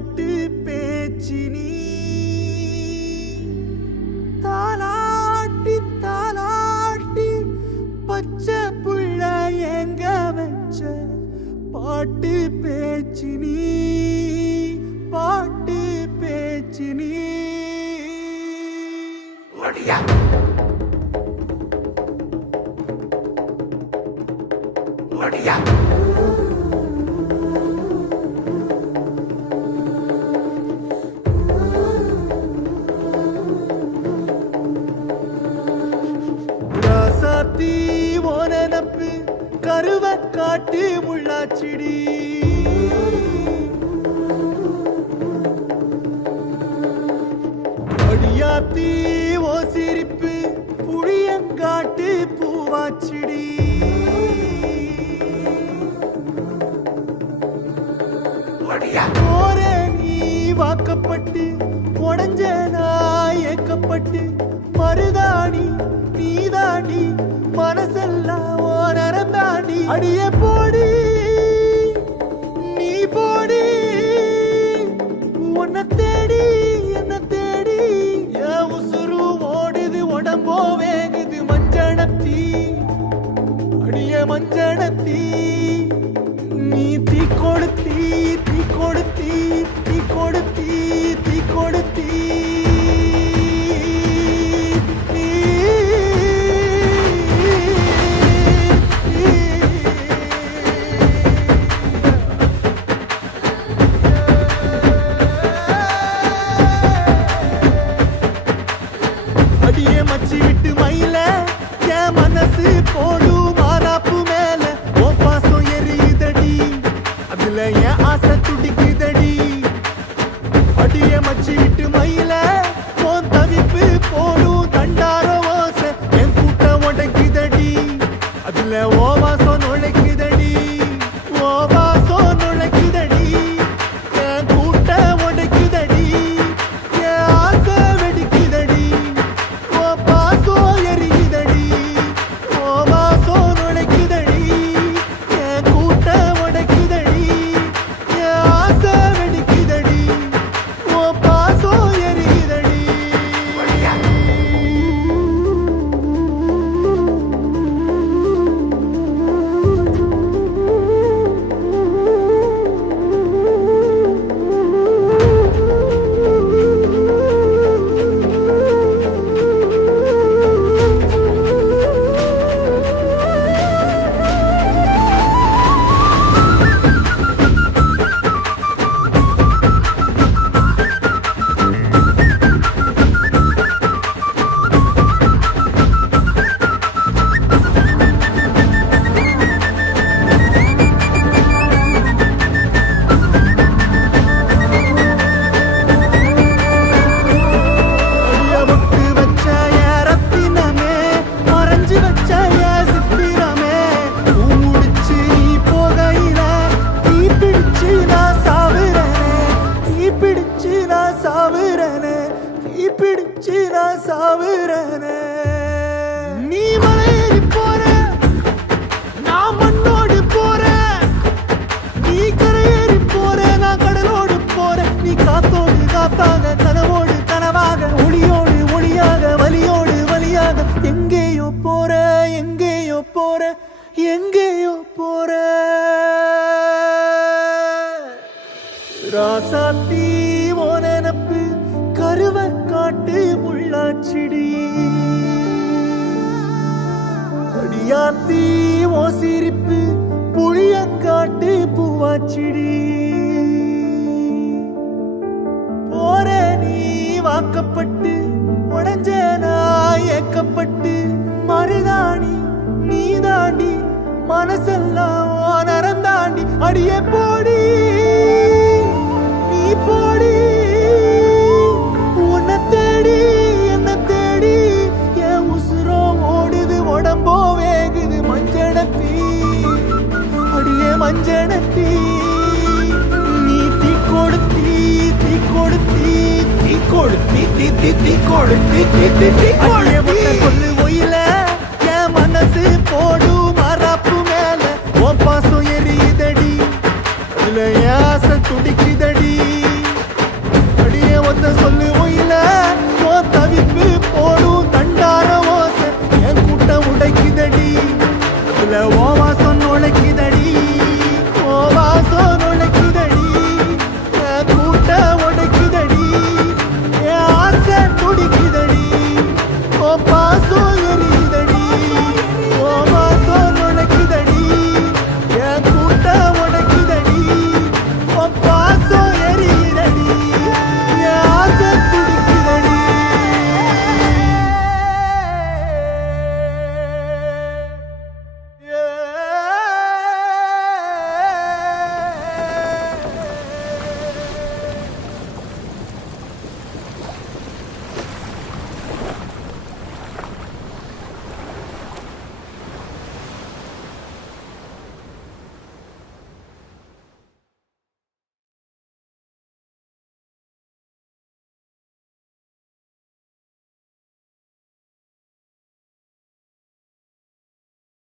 பாட்டு பேச்சு நீ தாலாட்டி தாலாட்டி பச்சை புள்ள எங்க வச்ச பாட்டு பேச்சு நீ பாட்டு பேச்சு நீ ஒடியா ஒடியா ராசாத்தி ஓனப்பு கருவ காட்டு முள்ளாச்சிடி அடியாத்தி ஓ சிரிப்பு புளியங்காட்டு பூவாச்சிடி போரே நீ வாக்கப்பட்டு உடஞ்ச நாய் ஏக்கப்பட்டு மருதாணி நீதாண்டி மனசெல்லாம் ஓ நரந்தாண்டி அடிய போடி நீ போடி உன்னை தேடி என்ன தேடி என் உசுரு ஓடுது உடம்போ வேகுது மஞ்சனத்தி அடிய மஞ்சனத்தி நீ தீ கொடுத்தி தீ கொடுத்தி தீ கொடுத்தி தீ கொடுத்தி அடியே மச்சி விட்டு மயில என் மனசு போடு மாறாப்பு மேல ஓ பாசம் எரியுதடி அதுல என் ஆசை துடிக்குதடி அடியே மச்சி விட்டு மயில உன் தவிப்பு போடும் தண்டார ஓசை என் கூட்ட உடைக்குதடி அதுல ஓ வாசம் நுழைக்குதடி ஓ வாசம் நுழைக்குதடி என் கூட்ட உடைக்குதடி என் ஆசை வெடிக்குதடி ஓ பாசம் எரியுதடி ஓ வாசம் நுழைக்குதடி என் கூட்ட உடைக்குதடி என் ஆசை வெடிக்குதடி ஓ பாசம் எரியுதடி நீ மலையேறி போற நான் மண்ணோடு போற நீ கரையேறி போற நான் கடலோடு போற நீ காத்தோடு காத்தாக கனவோடு கனவாக ஒளியோடு ஒளியாக வலியோடு வலியாக எங்கேயோ போற எங்கேயோ போற எங்கேயோ போற ராசாத்தி ஓனப்பு கருவ காட்டு முள்ளாச்சிடி அடியாத்தி ஓ சிரிப்பு புளியங்காட்டு பூவாச்சிடி போற நீ வாக்கப்பட்டு உடஞ்ச நாய் ஏக்கப்பட்டு மருதாணி நீதாண்டி மனசெல்லாம் ஓ நரந்தாண்டி அடிய போடி நீ போடி உன்னை தேடி என்ன தேடி என் உசுரோ ஓடுது உடம்போ வேகுது மஞ்சனத்தி அடியே மஞ்சனத்தி நீ தீ கொடுத்தி தீ கொடுத்தி தீ கொடுத்தி தீ தீ தீ கொடுத்தி தீ தீ தீ கொடுத்தி சொல்லு